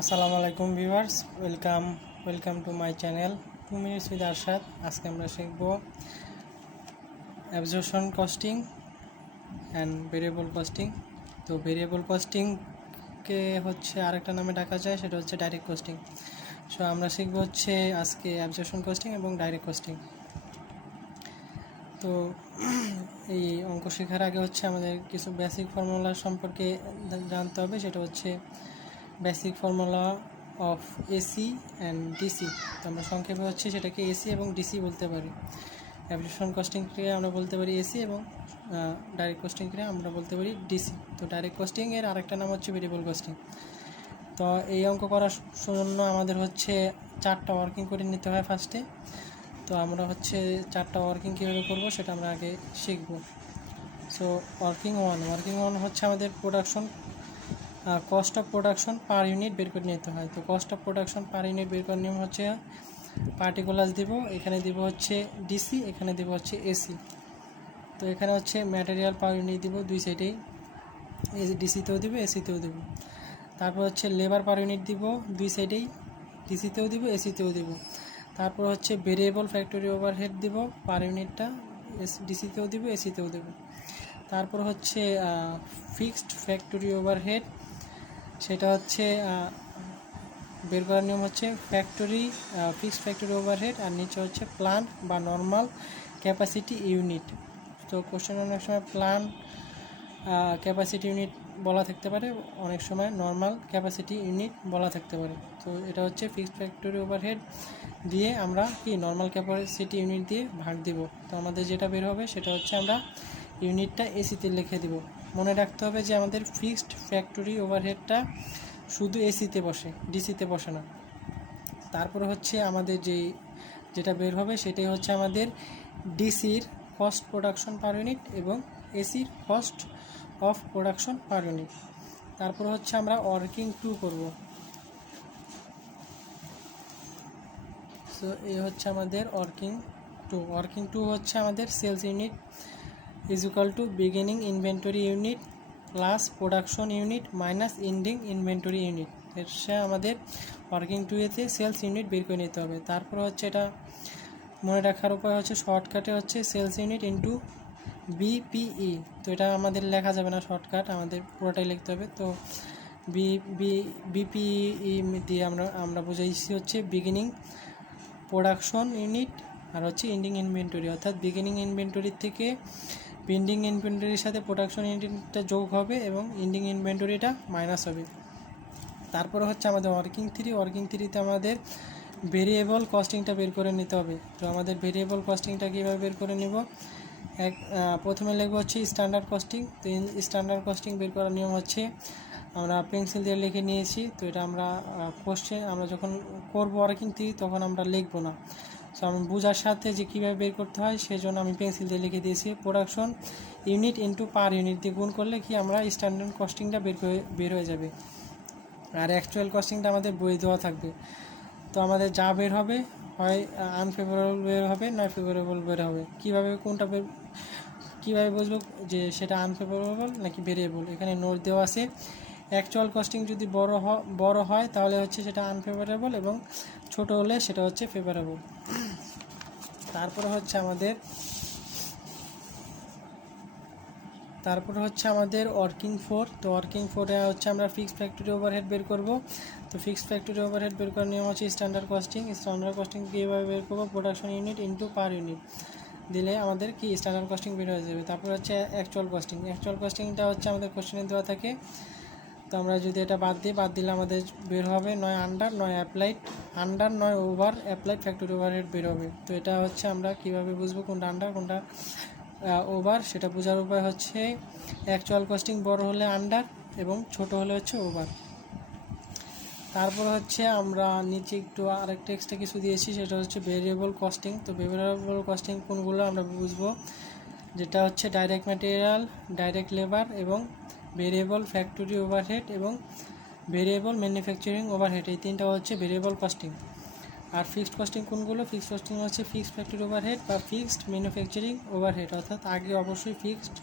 আসসালামু আলাইকুম viewers, welcome to my channel 2 minutes with Arshad. আজকে আমরা শিখব absorption costing and variable costing. তো ভেরিয়েবল কস্টিংকে হচ্ছে আরেকটা নামে ডাকা যায়, সেটা হচ্ছে ডাইরেক্ট কস্টিং। সো আমরা শিখব হচ্ছে আজকে অ্যাবজর্পশন কস্টিং এবং ডাইরেক্ট কস্টিং। তো এই অঙ্ক শেখার আগে হচ্ছে আমাদের কিছু বেসিক ফর্মুলা সম্পর্কে জানতে হবে। সেটা হচ্ছে basic formula of AC and DC. তো আমরা সংক্ষেপে হচ্ছে সেটাকে এসি এবং ডিসি বলতে পারি। অ্যাবজর্পশন কস্টিং ক্রিয়া আমরা বলতে পারি এসি এবং ডাইরেক্ট কস্টিং ক্রিয়া আমরা বলতে পারি ডিসি। তো ডাইরেক্ট কস্টিংয়ের আরেকটা নাম হচ্ছে ভেরিয়েবল কস্টিং। তো এই অঙ্ক করার জন্য আমাদের হচ্ছে 4টা ওয়ার্কিং করে নিতে হয় ফার্স্টে। তো আমরা হচ্ছে 4টা ওয়ার্কিং কীভাবে করবো সেটা আমরা আগে শিখব। সো ওয়ার্কিং ওয়ান হচ্ছে আমাদের production, cost of production per unit বের করে নিতে হয়। তো cost of production per unit বের করার নিয়ম হচ্ছে পার্টিকুলার্স দিব, এখানে দিব হচ্ছে ডিসি, এখানে দিব হচ্ছে এসি। তো এখানে হচ্ছে ম্যাটেরিয়াল পার ইউনিট দিব দুই সাইডেই, ডিসিতেও দিব এসিতেও দিব। তারপর হচ্ছে লেবার পার ইউনিট দিব দুই সাইডেই, ডিসিতেও দিব এসিতেও দিব। তারপর হচ্ছে ভেরিয়েবল ফ্যাক্টরি ওভারহেড দিব পার ইউনিটটা, ডিসিতেও দিব এসিতেও দেব। তারপর হচ্ছে ফিক্সড ফ্যাক্টরি ওভারহেড, সেটা হচ্ছে বের করার নিয়ম হচ্ছে ফিক্সড ফ্যাক্টরি ওভারহেড, আর নিচে হচ্ছে প্ল্যান্ট বা নর্মাল ক্যাপাসিটি ইউনিট। তো কোশ্চেন অনেক সময় প্ল্যান্ট ক্যাপাসিটি ইউনিট বলা থাকতে পারে, অনেক সময় নর্মাল ক্যাপাসিটি ইউনিট বলা থাকতে পারে। তো এটা হচ্ছে ফিক্সড ফ্যাক্টরি ওভারহেড দিয়ে আমরা কি নর্মাল ক্যাপাসিটি ইউনিট দিয়ে ভাগ দিব। তো আমাদের যেটা বের হবে সেটা হচ্ছে আমরা ইউনিটটা এসিতে লিখে দিব। মনে রাখতে হবে যে আমাদের ফিক্সড ফ্যাক্টরি ওভারহেডটা শুধু এসিতে বসে, ডিসিতে বসে না। তারপরে হচ্ছে আমাদের যেটা বের হবে সেটাই হচ্ছে আমাদের ডিসির কস্ট প্রোডাকশন পার ইউনিট এবং এসির cost of production per unit. তারপর হচ্ছে আমরা ওয়ার্কিং টু করব। সো এই হচ্ছে আমাদের ওয়ার্কিং টু হচ্ছে আমাদের sales unit is equal to beginning inventory unit plus production unit minus ending inventory unit. এসে আমাদের ওয়ার্কিং টু এতে সেলস ইউনিট বের করে নিতে হবে। তারপর হচ্ছে এটা মনে রাখার উপায় হচ্ছে শর্টকাটে হচ্ছে সেলস ইউনিট ইন্টু বিপিই। তো এটা আমাদের লেখা যাবে না, শর্টকাট আমাদের পুরোটাই লিখতে হবে। তো বিপিই দিয়ে আমরা বুঝাইছি হচ্ছে বিগিনিং প্রোডাকশন ইউনিট আর হচ্ছে এন্ডিং ইনভেন্টরি, অর্থাৎ বিগিনিং ইনভেন্টরি থেকে পেন্ডিং ইনভেন্টরির সাথে প্রোডাকশন ইউনিটটা যোগ হবে এবং এন্ডিং ইনভেন্টরিটা মাইনাস হবে। তারপরে হচ্ছে আমাদের ওয়ার্কিং থ্রিতে আমাদের ভেরিয়েবল কস্টিংটা বের করে নিতে হবে। তো আমাদের ভেরিয়েবল কস্টিংটা কীভাবে বের করে নেব, প্রথমে লিখবো হচ্ছে স্ট্যান্ডার্ড কস্টিং। তো স্ট্যান্ডার্ড কস্টিং বের করার নিয়ম হচ্ছে আমরা পেন্সিল দিয়ে লিখে নিয়েছি। তো এটা আমরা আমরা যখন করবো ওয়ার্কিং থ্রি তখন আমরা লিখবো না। সো আমি বোঝার সাথে যে কীভাবে বের করতে হয় সেই জন্য আমি পেন্সিল দিয়ে লিখে দিয়েছি। প্রোডাকশন ইউনিট ইন্টু পার ইউনিট দিয়ে গুণ করলে কি আমরা স্ট্যান্ডার্ড কস্টিংটা বের হয়ে যাবে, আর অ্যাকচুয়াল কস্টিংটা আমাদের বই দেওয়া থাকবে। তো আমাদের যা বের হবে হয় আনফেভারেবল বের হবে, নয় ফেভারেবল বের হবে। কীভাবে বুঝবো যে সেটা আনফেভারেবল নাকি ভেরিয়েবল, এখানে নোট দেওয়া আছে। অ্যাকচুয়াল কস্টিং যদি বড় হয় তাহলে হচ্ছে সেটা আনফেভারেবল এবং ছোট হলে সেটা হচ্ছে ফেভারেবল। তারপরে হচ্ছে আমাদের ওয়ার্কিং ফোর। তো ওয়ার্কিং ফোরে হচ্ছে আমরা ফিক্সড ফ্যাক্টরি ওভারহেড বের করব। তো ফিক্সড ফ্যাক্টরি ওভারহেড বের করার নিয়ম হচ্ছে স্ট্যান্ডার্ড কস্টিং কীভাবে বের করবো, প্রোডাকশন ইউনিট ইন্টু পার ইউনিট দিলে আমাদের কি স্ট্যান্ডার্ড কস্টিং বের হয়ে যাবে। তারপর হচ্ছে অ্যাকচুয়াল কস্টিংটা হচ্ছে আমাদের কোশ্চেনে দেওয়া থাকে। তো আমরা যদি এটা বাদ দিলে আমাদের বের হবে নয় আন্ডার নয় ওভার অ্যাপ্লাইড ফ্যাক্টরি ওভারহেড বের হবে। তো এটা হচ্ছে আমরা কিভাবে বুঝবো কোনটা আন্ডার কোনটা ওভার, সেটা বোঝার উপায় হচ্ছে অ্যাকচুয়াল কস্টিং বড় হলে আন্ডার এবং ছোট হলে হচ্ছে ওভার। তারপর হচ্ছে আমরা নিচে একটু আরেকটা এক্সট্রা কিছু দিয়েছি, সেটা হচ্ছে ভেরিয়েবল কস্টিং। তো ভেরিয়েবল কস্টিং কোনগুলো আমরা বুঝবো, যেটা হচ্ছে ডাইরেক্ট ম্যাটেরিয়াল, ডাইরেক্ট লেবার এবং ভেরিয়েবল ফ্যাক্টরি ওভারহেড এবং ভেরিয়েবল ম্যানুফ্যাকচারিং ওভারহেড, এই তিনটা হচ্ছে ভেরিয়েবল কস্টিং। আর ফিক্সড কস্টিং কোনগুলো, ফিক্সড কস্টিং হচ্ছে ফিক্সড ফ্যাক্টরি ওভারহেড বা ফিক্সড ম্যানুফ্যাকচারিং ওভারহেড, অর্থাৎ আগে অবশ্যই ফিক্সড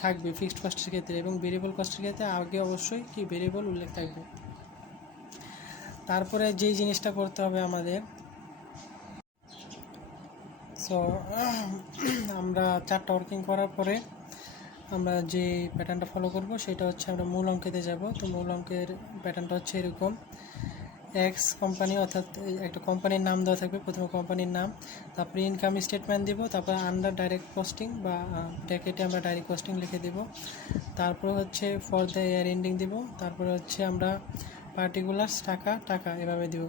থাকবে ফিক্সড কস্টের ক্ষেত্রে, এবং ভেরিয়েবল কস্টের ক্ষেত্রে আগে অবশ্যই কি ভেরিয়েবল উল্লেখ থাকবে। তারপরে যেই জিনিসটা করতে হবে আমাদের, সো আমরা 4টা ওয়ার্কিং করার পরে আমরা যে প্যাটার্নটা ফলো করব সেটা হচ্ছে আমরা মূল অঙ্কেতে যাব। তো মূল অঙ্কের প্যাটার্নটা হচ্ছে এরকম, এক্স কোম্পানি, অর্থাৎ একটা কোম্পানির নাম দেওয়া থাকবে, প্রথমে কোম্পানির নাম, তারপরে ইনকাম স্টেটমেন্ট দেব, তারপরে আন্ডার ডাইরেক্ট কস্টিং বা ব্র্যাকেটে আমরা ডাইরেক্ট কস্টিং লিখে দেব, তারপরে হচ্ছে ফর দ্য ইয়ার এন্ডিং দেব, তারপরে হচ্ছে আমরা পার্টিকুলার্স টাকা টাকা এভাবে দেব।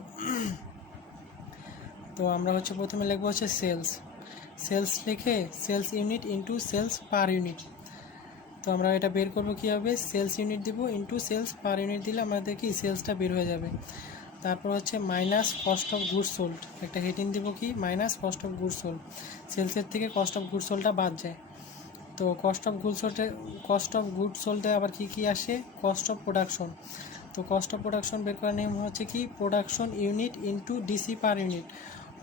তো আমরা হচ্ছে প্রথমে লিখব হচ্ছে সেলস, সেলস লিখে sales unit into sales per unit. তো আমরা এটা বের করবো কীভাবে, সেলস ইউনিট দিব ইন্টু সেলস পার ইউনিট দিলে আমাদের কি সেলসটা বের হয়ে যাবে। তারপর হচ্ছে minus cost of goods sold, একটা হেডিং দিব কি minus cost of goods sold, সেলসের থেকে কস্ট অফ গুডস সোল্ডটা বাদ যায়। তো কস্ট অফ গুডস সোল্ডে আবার কি কি আসে, কস্ট অফ প্রোডাকশন। তো কস্ট অফ প্রোডাকশন বের করার নিয়ম হচ্ছে কি production unit into DC per unit,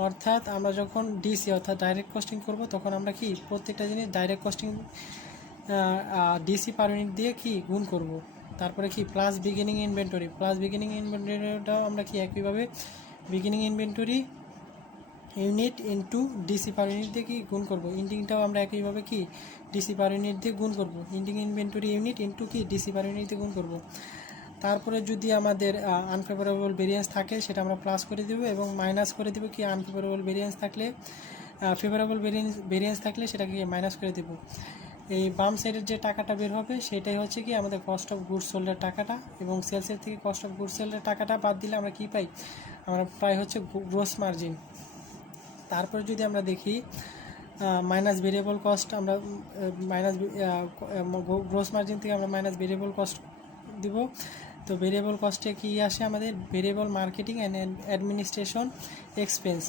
অর্থাৎ আমরা যখন ডিসি অর্থাৎ ডাইরেক্ট কস্টিং করব তখন আমরা কি প্রত্যেকটা জিনিস direct costing DC per unit দিয়ে কি গুণ করব। তারপরে কি plus beginning inventory, plus beginning ইনভেন্টরিটাও আমরা কি একইভাবে beginning inventory unit into DC per unit দিয়ে কি গুণ করব। ইন্ডিংটাও আমরা একইভাবে কি ডিসি পার ইউনিট দিয়ে গুণ করব, ইন্ডিং ইনভেন্টরি ইউনিট ইন্টু কি ডিসি পার ইউনিট দিয়ে গুণ করব। তারপরে যদি আমাদের আনফেভারেবল ভেরিয়েন্স থাকে সেটা আমরা প্লাস করে দেব এবং মাইনাস করে দেব কি আনফেভারেবল ভেরিয়েন্স থাকলে, ফেভারেবল ভেরিয়েন্স থাকলে সেটাকে মাইনাস করে দেব। এই বাম সাইডের যে টাকাটা বের হবে সেটাই হচ্ছে কি আমাদের কস্ট অফ গুডস সোল্ডের টাকাটা, এবং সেলসের থেকে কস্ট অফ গুডস সোল্ডের টাকাটা বাদ দিলে আমরা কি পাই, আমরা প্রায় হচ্ছে গ্রোস মার্জিন। তারপরে যদি আমরা দেখি মাইনাস ভেরিয়েবল কস্ট, আমরা মাইনাস গ্রোস মার্জিন থেকে আমরা মাইনাস ভেরিয়েবল কস্ট দিব। তো ভেরিয়েবল কস্টে কি আসে আমাদের, variable marketing and administration expense.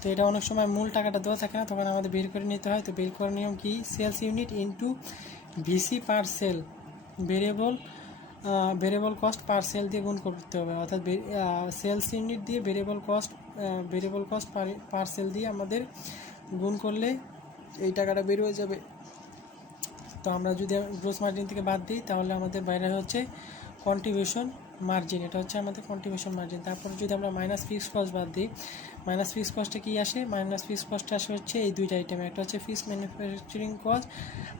তো এটা অনেক সময় মূল টাকাটা দেওয়া থাকে না, তখন আমাদের বের করে নিতে হয়। তো বের করার নিয়ম কি, sales unit into VC per sale, variable cost per sale দিয়ে গুণ করতে হবে, অর্থাৎ সেলস ইউনিট দিয়ে ভেরিয়েবল কস্ট পার সেল দিয়ে আমাদের গুণ করলে এই টাকাটা বের হয়ে যাবে। তো আমরা যদি গ্রোস মার্জিন থেকে বাদ দিই তাহলে আমাদের বাইরে হচ্ছে কন্ট্রিবিউশন মার্জিন, এটা হচ্ছে আমাদের কন্ট্রিবিউশন মার্জিন। তারপরে যদি আমরা মাইনাস ফিক্সড কস্ট বাদ দিই, মাইনাস ফিক্সড কস্টে কী আসে, মাইনাস ফিক্সড কস্টে আসে হচ্ছে এই দুইটা আইটেম, একটা হচ্ছে ফিক্সড ম্যানুফ্যাকচারিং কস্ট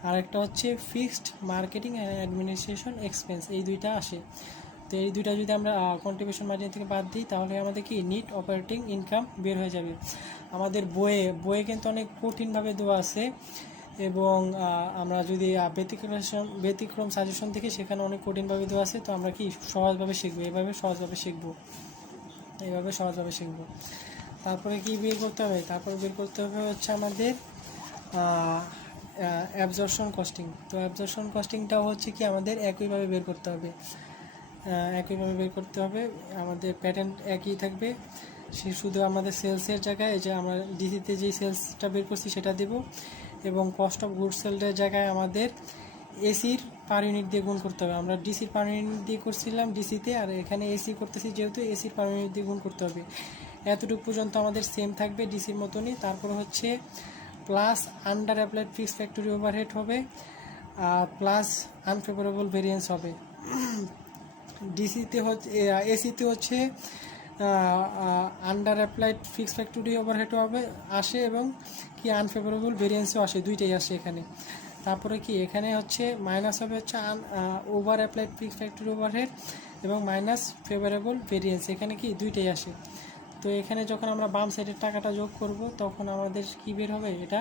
আর একটা হচ্ছে fixed marketing and administration expense, এই দুইটা আসে। তো এই দুইটা যদি আমরা কন্ট্রিবিউশন মার্জিন থেকে বাদ দিই তাহলে আমাদের কি নিট অপারেটিং ইনকাম বের হয়ে যাবে। আমাদের বইয়ে কিন্তু অনেক কঠিনভাবে দেওয়া আছে, এবং আমরা যদি ব্যতিক্রম সাজেশন থেকে সেখানে অনেক কঠিনভাবে দেওয়া আছে। তো আমরা কি সহজভাবে শিখবো, এইভাবে সহজভাবে শিখবো। তারপরে কি বের করতে হবে, তারপরে বের করতে হবে হচ্ছে আমাদের অ্যাবজর্পশন কস্টিং। তো অ্যাবজর্পশন কস্টিংটাও হচ্ছে কি আমাদের একইভাবে বের করতে হবে, আমাদের প্যাটার্ন একই থাকবে। সে শুধু আমাদের সেলসের জায়গায় যে আমরা ডিসিতে যেই সেলসটা বের করছি সেটা দেব, এবং কস্ট অফ গুডস সোল্ডের জায়গায় আমাদের এসির পার ইউনিট দিয়ে গুণ করতে হবে। আমরা ডিসির পার ইউনিট দিয়ে করছিলাম ডিসিতে, আর এখানে এসি করতেছি যেহেতু এসির পার ইউনিট দিয়ে গুণ করতে হবে। এতটুকু পর্যন্ত আমাদের সেম থাকবে ডিসির মতনই। তারপরে হচ্ছে plus under applied fixed factory overhead হবে, প্লাস আনফেভারেবল ভেরিয়েন্স হবে। ডিসিতে হচ্ছে এসিতে হচ্ছে আন্ডার অ্যাপ্লাইড ফিক্সড ফ্যাক্টরি ওভারহেডও আসে, এবং কি আনফেভারেবল ভেরিয়েন্সও আসে, দুইটাই আসে এখানে। তারপরে কি এখানে হচ্ছে মাইনাস হবে হচ্ছে over applied fixed factory overhead এবং মাইনাস ফেভারেবল ভেরিয়েন্স, এখানে কি দুইটাই আসে। তো এখানে যখন আমরা বাম সাইডের টাকাটা যোগ করব তখন আমাদের কি বের হবে, এটা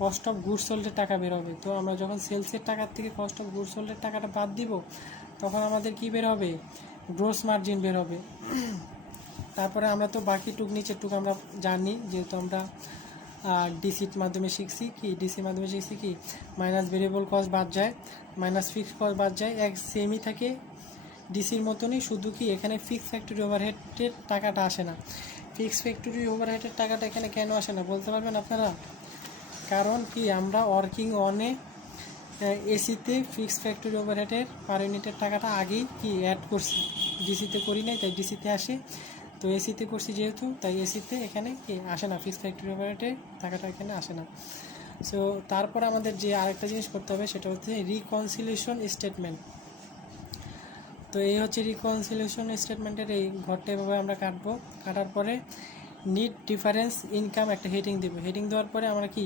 কস্ট অফ গুডস সোল্ডের টাকা বের হবে। তো আমরা যখন সেলসের টাকার থেকে কস্ট অফ গুডস সোল্ডের টাকাটা বাদ দিব তখন আমাদের কি বের হবে, গ্রোস মার্জিন বের হবে। তারপরে আমরা তো বাকি নিচের টুক আমরা জানি, যেহেতু আমরা ডিসির মাধ্যমে শিখছি কি মাইনাস ভেরিয়েবল কস্ট বাদ যায়, মাইনাস ফিক্সড কস্ট বাদ যায়, এক সেমই থাকে ডিসির মতনই, শুধু কি এখানে ফিক্সড ফ্যাক্টরি ওভারহেডের টাকাটা আসে না। ফিক্সড ফ্যাক্টরি ওভারহেডের টাকাটা এখানে কেন আসে না বলতে পারবেন আপনারা? কারণ কি আমরা ওয়ার্কিং অনে এসিতে ফিক্সড ফ্যাক্টরি ওভারহেডের পার ইউনিটের টাকাটা আগেই কি অ্যাড করছি, ডিসিতে করি নাই, তাই ডিসিতে আসে। তো এসিতে করছি যেহেতু, তাই এসিতে এখানে কি আসে না, ফিক্সড ফ্যাক্টরি ওভারহেডের টাকাটা এখানে আসে না। সো তারপর আমাদের যে আরেকটা জিনিস করতে হবে সেটা হচ্ছে রিকনসিলিয়েশন স্টেটমেন্ট। তো তো এই হচ্ছে রিকনসিলিয়েশন স্টেটমেন্টের এই ঘরটা এভাবে আমরা কাটবো। কাটার পরে নিট ডিফারেন্স ইনকাম একটা হেডিং দিব। হেডিং দেওয়ার পরে আমরা কি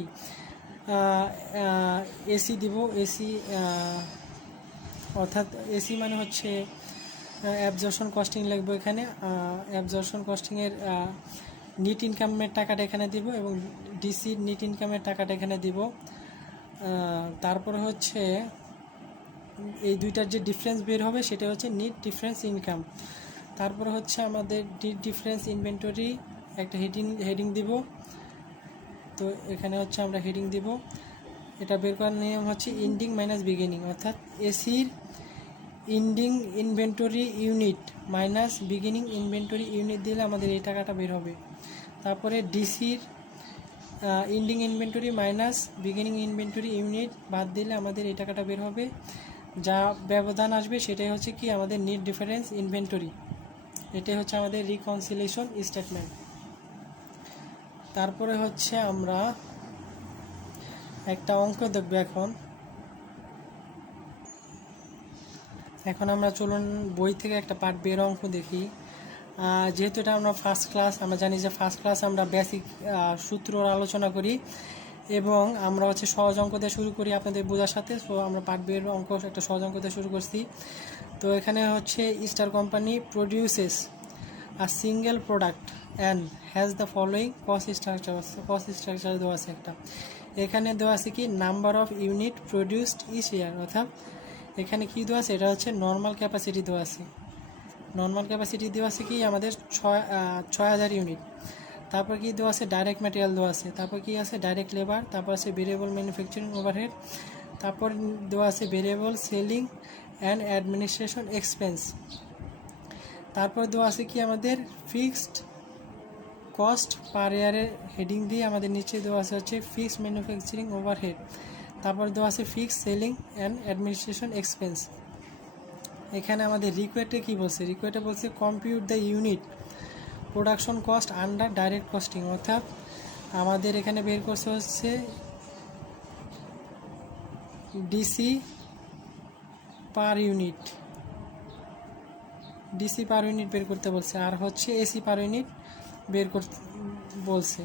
এসি দিব। এসি অর্থাৎ এসি মানে হচ্ছে অ্যাবজর্পশন কস্টিং লিখবো এখানে। অ্যাবজর্পশন কস্টিংয়ের নিট ইনকামের টাকাটা এখানে দিব এবং ডিসির নিট ইনকামের টাকাটা এখানে দিব। তারপরে হচ্ছে এই দুইটার যে ডিফারেন্স বের হবে সেটা হচ্ছে নিট ডিফারেন্স ইনকাম। তারপরে হচ্ছে আমাদের নিট ডিফারেন্স ইনভেন্টরি একটা হেডিং দিব। তো এখানে হচ্ছে আমরা হেডিং দিব। এটা বের করার নিয়ম হচ্ছে ইন্ডিং মাইনাস বিগিনিং, অর্থাৎ এসির ending inventory unit minus beginning inventory unit দিলে আমাদের এই টাকাটা বের হবে। তারপরে ডিসির ending inventory minus beginning inventory unit বাদ দিলে আমাদের এই টাকাটা বের হবে। যা ব্যবধান আসবে সেটাই হচ্ছে কি আমাদের নিট ডিফারেন্স ইনভেন্টরি। এটাই হচ্ছে আমাদের রিকনসিলিয়েশন স্টেটমেন্ট। তারপরে হচ্ছে আমরা একটা অঙ্ক দেখব। এখন আমরা চলুন বই থেকে একটা পার্ট বের অঙ্ক দেখি। যেহেতু এটা আমরা ফার্স্ট ক্লাস, আমরা জানি যে ফার্স্ট ক্লাস আমরা বেসিক সূত্র আলোচনা করি এবং আমরা হচ্ছে সহজ অঙ্ক দিয়ে শুরু করি আপনাদের বোঝার সাথে। সো আমরা পার্ট বের অঙ্ক একটা সহজ অঙ্ক দিয়ে শুরু করছি। তো এখানে হচ্ছে star company produces a single product and has the following cost structure দেওয়া আছে একটা। এখানে দেওয়া আছে কি number of unit produced each year, অর্থাৎ এখানে কি দেওয়া আছে, এটা হচ্ছে নর্মাল ক্যাপাসিটি দেওয়া আছে। নর্মাল ক্যাপাসিটি দেওয়া আছে কি আমাদের 6000 ইউনিট। তারপর কি দেওয়া আছে ডাইরেক্ট ম্যাটেরিয়াল দেওয়া আছে। তারপর কি আছে ডাইরেক্ট লেবার। তারপর আছে ভেরিয়েবল ম্যানুফ্যাকচারিং ওভারহেড। তারপর দেওয়া আছে variable selling and administration expense. তারপর দেওয়া আছে কি আমাদের ফিক্সড কস্ট পার ইয়ারের হেডিং দিয়ে আমাদের নিচে দেওয়া আছে হচ্ছে ফিক্সড ম্যানুফ্যাকচারিং ওভারহেড। তারপর দেওয়া আছে fixed selling and administration expense. এখানে আমাদের রিকোয়েটে কি বলছে, রিকোয়েটে বলছে compute the unit production cost under direct costing, অর্থাৎ আমাদের এখানে বের করছে হচ্ছে DC per unit. DC per unit বের করতে বলছে, আর হচ্ছে এসি পার ইউনিট বের করতে বলছে।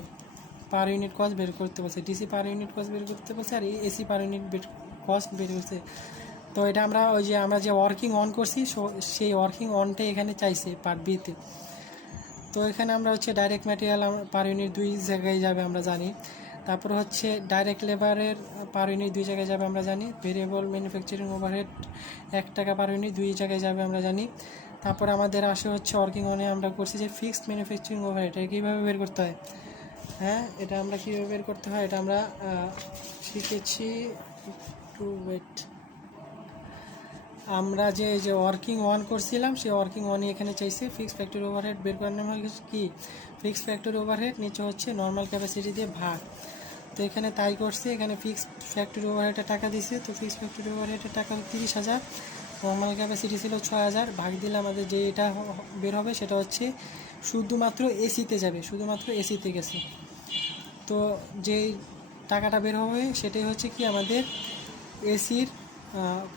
পার ইউনিট কস্ট বের করতে বলছে, ডিসি পার ইউনিট কস্ট বের করতে বলছে, আর এসি পার ইউনিট কস্ট বের করছে। তো এটা আমরা আমরা যে ওয়ার্কিং অন করছি সেই ওয়ার্কিং অনটাই এখানে চাইছে পার্ট বিতে। তো এখানে আমরা হচ্ছে ডাইরেক্ট ম্যাটেরিয়াল পার ইউনিট 2 জায়গায় যাবে আমরা জানি। তারপর হচ্ছে ডাইরেক্ট লেবারের পার ইউনিট 2 জায়গায় যাবে আমরা জানি। ভেরিয়েবল ম্যানুফ্যাকচারিং ওভারহেড 1 টাকা পার ইউনিট 2 জায়গায় যাবে আমরা জানি। তারপর আমাদের আসে হচ্ছে ওয়ার্কিং অনে আমরা করছি যে ফিক্সড ম্যানুফ্যাকচারিং ওভারহেড, এটা কীভাবে বের করতে হয়। হ্যাঁ, এটা আমরা কীভাবে বের করতে হয় এটা আমরা শিখেছি। টু ওয়েট, আমরা যে ওয়ার্কিং ওয়ান করছিলাম সেই ওয়ার্কিং ওয়ানই এখানে চাইছে। ফিক্সড ফ্যাক্টরি ওভারহেড বের করার নাম হচ্ছে কি ফিক্সড ফ্যাক্টরি ওভারহেড, নিচে হচ্ছে নর্মাল ক্যাপাসিটি দিয়ে ভাগ। তো এখানে তাই করছে, এখানে ফিক্সড ফ্যাক্টরি ওভারহেডের টাকা দিছে। তো ফিক্সড ফ্যাক্টরি ওভারহেডের টাকা 30,000, নর্মাল ক্যাপাসিটি ছিল 6000, ভাগ দিলে আমাদের যে এটা বের হবে সেটা হচ্ছে শুধুমাত্র এসিতে যাবে, শুধুমাত্র এসিতে গেছে। তো যেই টাকাটা বের হবে সেটাই হচ্ছে কি আমাদের এসির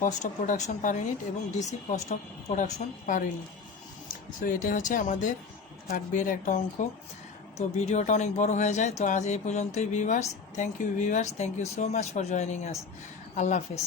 cost of production per unit এবং ডিসির cost of production per unit. So এটাই হচ্ছে আমাদের পার্ট বি এর একটা অঙ্ক। তো ভিডিওটা অনেক বড় হয়ে যায়। তো আজ এই পর্যন্তই viewers. Thank you viewers, thank you so much for joining us. আল্লাহ হাফেজ।